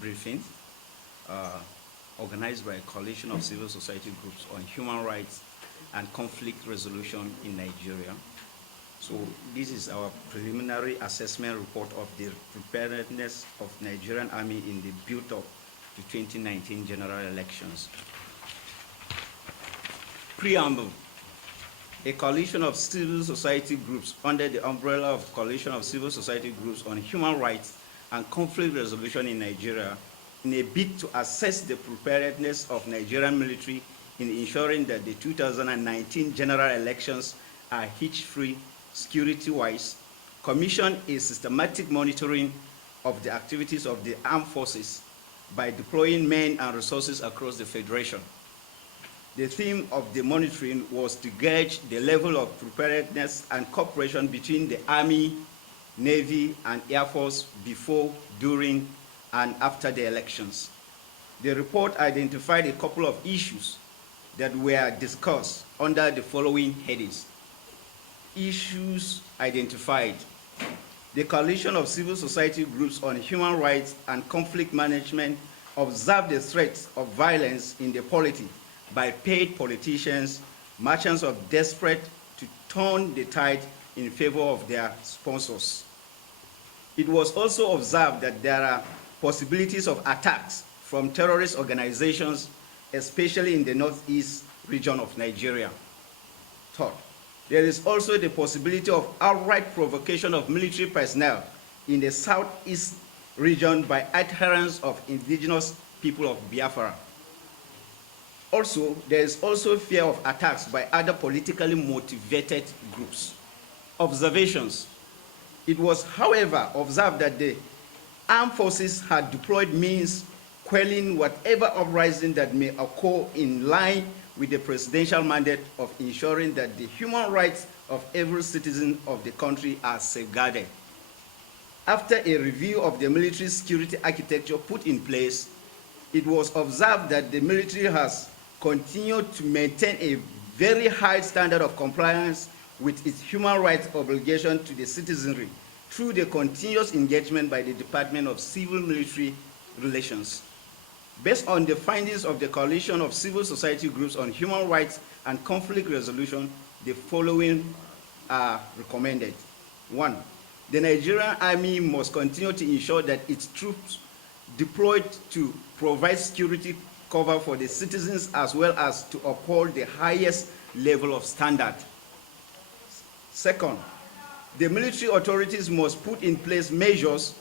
briefing uh, organized by a coalition of civil society groups on human rights and conflict resolution in Nigeria. So this is our preliminary assessment report of the preparedness of Nigerian Army in the build-up to 2019 general elections. Preamble. A coalition of civil society groups under the umbrella of Coalition of Civil Society Groups on Human Rights and Conflict Resolution in Nigeria, in a bid to assess the preparedness of Nigerian military in ensuring that the 2019 general elections are hitch-free security-wise, commissioned a systematic monitoring of the activities of the armed forces by deploying men and resources across the Federation. The theme of the monitoring was to gauge the level of preparedness and cooperation between the Army, Navy, and Air Force before, during, and after the elections. The report identified a couple of issues that were discussed under the following headings. Issues identified. The Coalition of Civil Society Groups on Human Rights and Conflict Management observed the threats of violence in the polity by paid politicians, merchants of desperate to turn the tide in favor of their sponsors. It was also observed that there are possibilities of attacks from terrorist organizations, especially in the northeast region of Nigeria. Third, there is also the possibility of outright provocation of military personnel in the southeast region by adherents of indigenous people of Biafra. Also, there is also fear of attacks by other politically motivated groups. Observations. It was, however, observed that the armed forces had deployed means quelling whatever uprising that may occur in line with the presidential mandate of ensuring that the human rights of every citizen of the country are safeguarded. After a review of the military security architecture put in place, it was observed that the military has continued to maintain a very high standard of compliance with its human rights obligation to the citizenry through the continuous engagement by the Department of Civil-Military Relations. Based on the findings of the Coalition of Civil Society Groups on Human Rights and Conflict Resolution, the following are recommended. 1. The Nigerian Army must continue to ensure that its troops deployed to provide security cover for the citizens as well as to uphold the highest level of standard. Second, the military authorities must put in place measures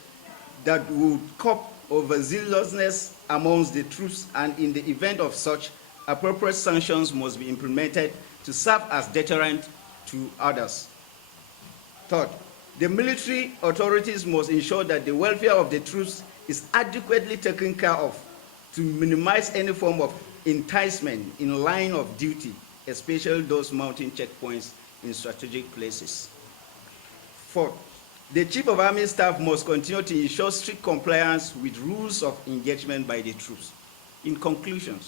that would curb overzealousness amongst the troops, and in the event of such, appropriate sanctions must be implemented to serve as deterrent to others. Third, the military authorities must ensure that the welfare of the troops is adequately taken care of to minimize any form of enticement in line of duty, especially those mounting checkpoints in strategic places. Fourth, the Chief of Army Staff must continue to ensure strict compliance with rules of engagement by the troops. In conclusion,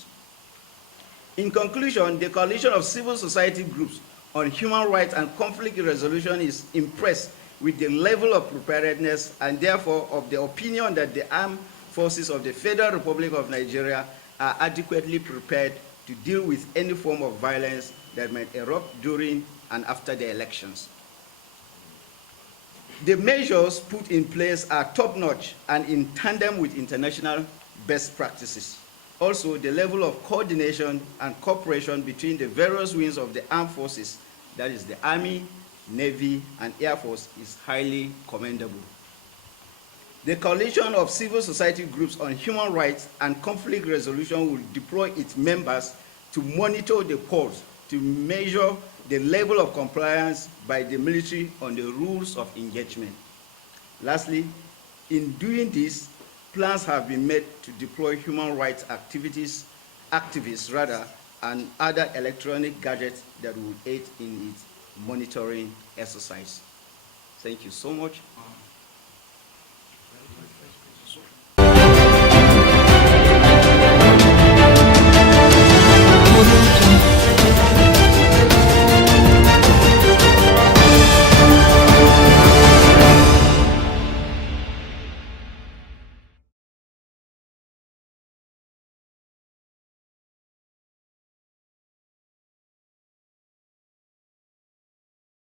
the Coalition of Civil Society Groups on Human Rights and Conflict Resolution is impressed with the level of preparedness and therefore of the opinion that the armed forces of the Federal Republic of Nigeria are adequately prepared to deal with any form of violence that might erupt during and after the elections. The measures put in place are top-notch and in tandem with international best practices. Also, the level of coordination and cooperation between the various wings of the armed forces, that is the Army, Navy, and Air Force, is highly commendable. The Coalition of Civil Society Groups on Human Rights and Conflict Resolution will deploy its members to monitor the polls to measure the level of compliance by the military on the rules of engagement. Lastly, in doing this, plans have been made to deploy human rights activists, and other electronic gadgets that will aid in its monitoring exercise. Thank you so much.